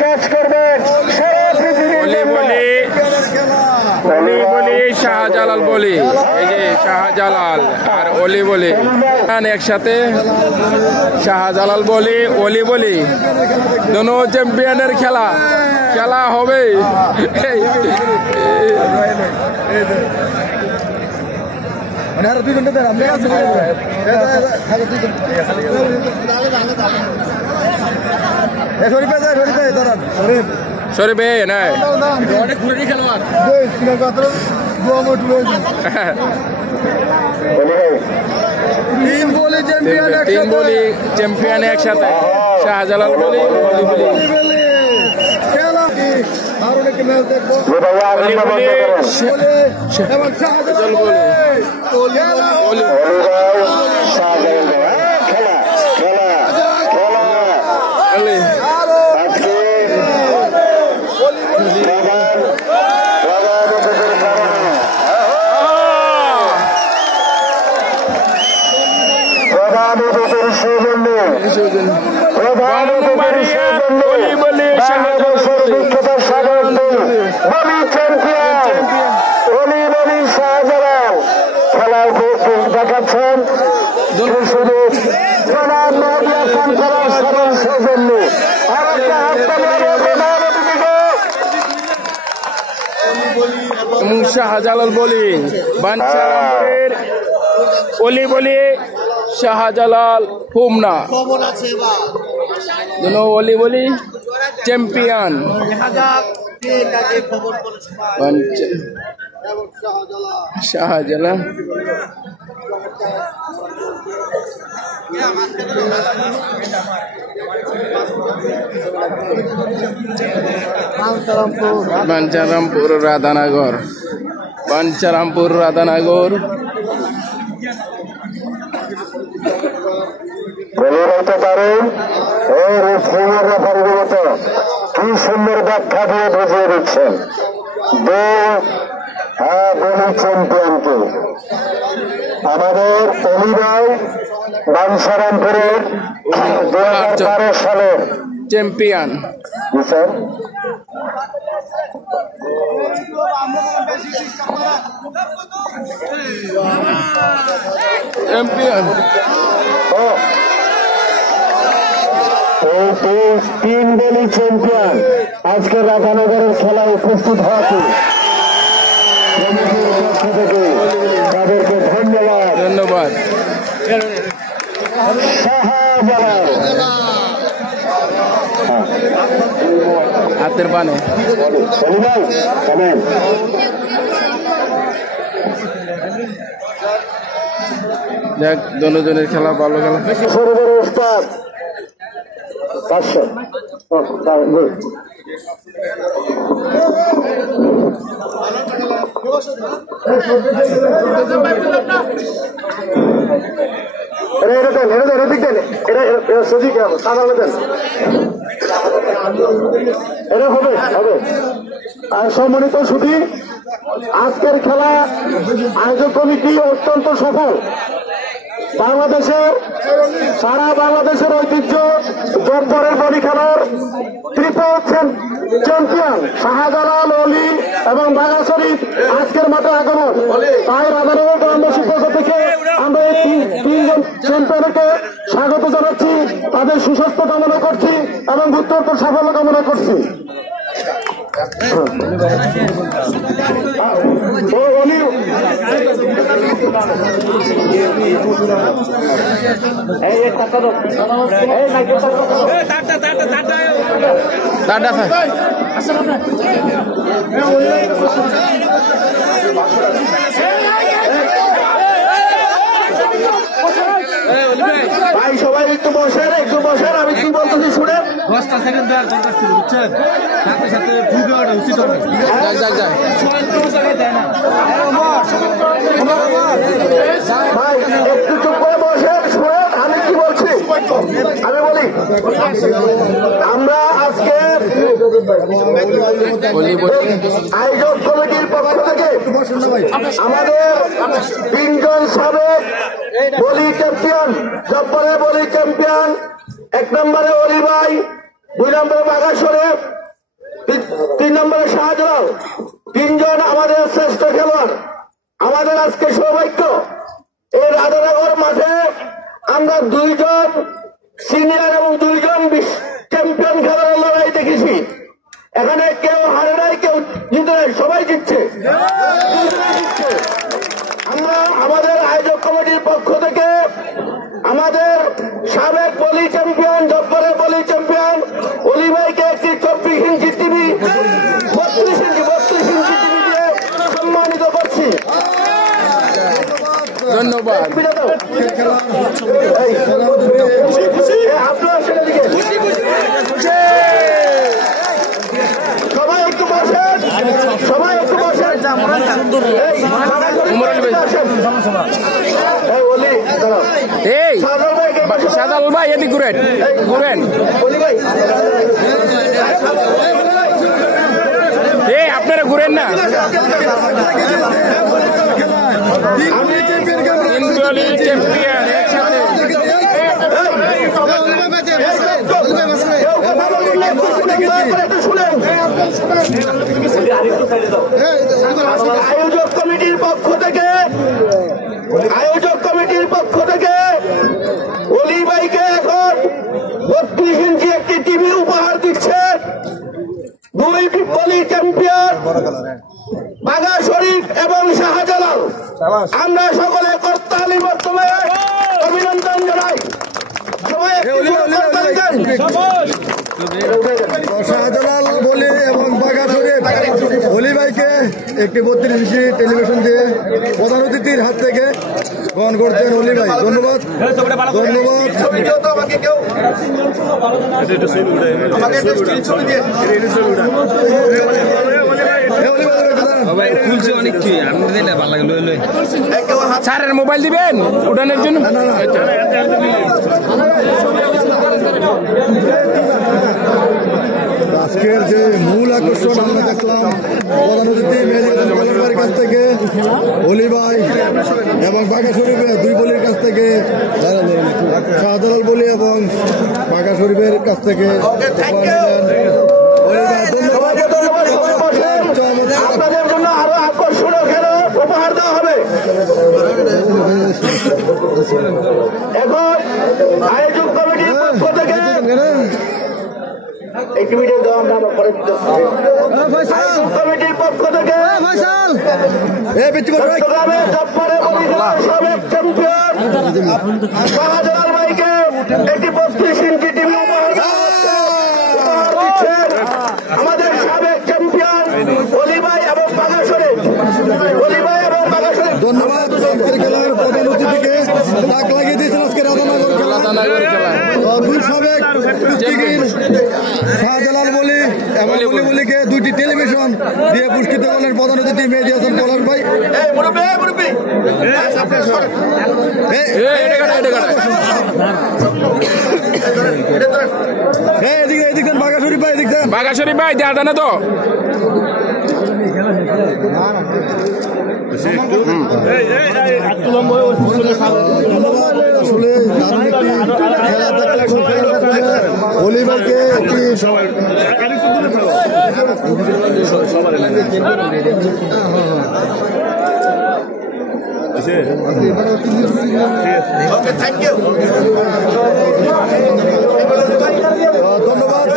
কাজ করবেন সারা পৃথিবীর অলি বলি শাহজালাল বলি, এই যে শাহজালাল আর অলি বলি একসাথে। শাহজালাল বলি অলি বলি দোনো চ্যাম্পিয়নের খেলা খেলা হবে। শরীফ নাই তিন বলি চ্যাম্পিয়ন একসাথে। শাহজালাল বলি অলি বলি দেখাচ্ছেন শাহজালাল বলি বাঞ্ছারামপুরের অলি বলি শাহজালাল হোমনা দুনো অলি বলি চ্যাম্পিয়ন। শাহজালাল বাঞ্ছারামপুর রাধানগর, বাঞ্ছারামপুর রাধানগর। বলে বলতে পারেন কি সুন্দর ব্যাখ্যা দিয়ে বুঝিয়ে দিচ্ছেন বলি চ্যাম্পিয়নকে। আমাদের অলিভাই বাঞ্ছারামপুরের 2012 সালের চ্যাম্পিয়ন। স্যার চ্যাম্পিয়ন তিন বলি চ্যাম্পিয়ন আজকে রাধানগরের খেলায় উপস্থিত হওয়াতে পক্ষ থেকে তাদেরকে ধন্যবাদ। ধন্যবাদ। হাতের বানে দেখ দুজনের খেলা ভালো খেলা। উস্তাদ 500 সম্মানিত সুধী, আজকের খেলা আয়োজক কমিটি অত্যন্ত সফল। বাংলাদেশের সারা বাংলাদেশের ঐতিহ্য জব্বরের বলি খেলার ট্রিপল চ্যাম্পিয়ন শাহজালাল অলি এবং বাঘাশরীফ আজকের মাঠে আগমন। তাই রাধানগর গ্রামবাসীর পক্ষ থেকে আমরা এই তিনজন চ্যাম্পিয়নকে স্বাগত জানাচ্ছি, তাদের সুস্বাস্থ্য কামনা করছি এবং উত্তরোত্তর সাফল্য কামনা করছি। ভাই সবাই একটু বসেন, একটু বসেন, আমি কি বলতেছি শুনেন। 10টা সেকেন্ড দেওয়ার দরকার ছিল, বুঝছেন? সাথে সাথে ফুল দেওয়াটা উচিত হবে। ভাই একটু চুপ করে বসেন, শুনেন আমি কি বলছি। আমি বলি আমরা আজকে আয়োজক কমিটির পক্ষ থেকে আমাদের 3 জন সাবেক বলি চ্যাম্পিয়ন, জব্বরের বলি চ্যাম্পিয়ন, 1 নম্বরে অলি ভাই, 2 নম্বরে বাঘা শরীফ, 3 নম্বরে শাহজালাল। 3 জন আমাদের শ্রেষ্ঠ খেলোয়াড়। আমাদের আজকে সৌভাগ্য এই রাধানগর মাঠে আমরা 2 জন সিনিয়র এবং 2 জন চ্যাম্পিয়ন খেলার লড়াই দেখেছি। এখানে কেউ হারে নাই, কেউ জিতে নাই, সবাই জিতছে। আমরা আমাদের আয়োজক কমিটির পক্ষ থেকে আমাদের সাবেক বলি চ্যাম্পিয়ন, জব্বরের বলি চ্যাম্পিয়ন অলি ভাইকে একটি 24 ইঞ্চি টিভি, 32 ইঞ্চি টিভি দিয়ে সম্মানিত করছি। ধন্যবাদ। আপনার সেদিকে সবাই একটু বসেন, সবাই একটু বসেন। এই শাহজালাল ভাই এদিক ঘুরেন, ঘুরেন। এই আপনারা ঘুরেন না। চ্যাম্পিয়ন একসাথে। আয়োজক কমিটির পক্ষ থেকে অলি ভাইকে এখন 32 ইঞ্চি একটি টিভি উপহার দিচ্ছে। 2 বলি চ্যাম্পিয়ন বাঘা শরীফ এবং শাহজালাল। আমরা সকলে করতালি মাধ্যমে অভিনন্দন জানাই। সবাই শাহজালাল বলি এবং বাঘা শরীফ অলি ভাইকে একটি 32 ইঞ্চি টেলিভিশন দিয়ে প্রধান অতিথির হাত থেকে গ্রহণ করছেন অলি ভাই। ধন্যবাদ, স্যারের মোবাইল দিবেন উঠানের জন্য। আজকের যে মূল আকর্ষণ আমরা দেখলাম প্রধান অতিথি মেহেদীর কাছ থেকে অলি ভাই এবং বাঘা শরীফের 2 বলির কাছ থেকে শাহজালাল বলি এবং বাঘা শরীফের কাছ থেকে আপনাদের জন্য আরো আকর্ষণীয় খেলা উপহার দেওয়া হবে। এখন আয়োজক কমিটির পক্ষ থেকে কমিটির পক্ষ থেকে চট্টগ্রামের জব্বরের সাবেক চ্যাম্পিয়ন শাহজালাল ভাইকে একটি 32 ইঞ্চি টিভি উপহার দিচ্ছেন আমাদের সাবেক চ্যাম্পিয়ন অলি ভাই এবং বাঘা শরীফ। ধন্যবাদ। আজকের খেলার প্রধান অতিথিকে ডাক লাগিয়ে দিয়েছেন আজকে রাধানগর খেলা। 2 সাবেক কুস্তিগীর শাহজালাল বলি এবং অলি বলিকে 2টি টেলিভিশন দিয়ে পুরস্কৃত করলেন প্রধান অতিথি মেহেদী হাসান পলাশ ভাই। এদিকে বাঘা শরীফ ভাই, বাঘা শরীফ ভাই দেয়া জানে তো। আসলে দারুণ একটি খেলা দেখতে অলি ভাইকে একটি ধন্যবাদ।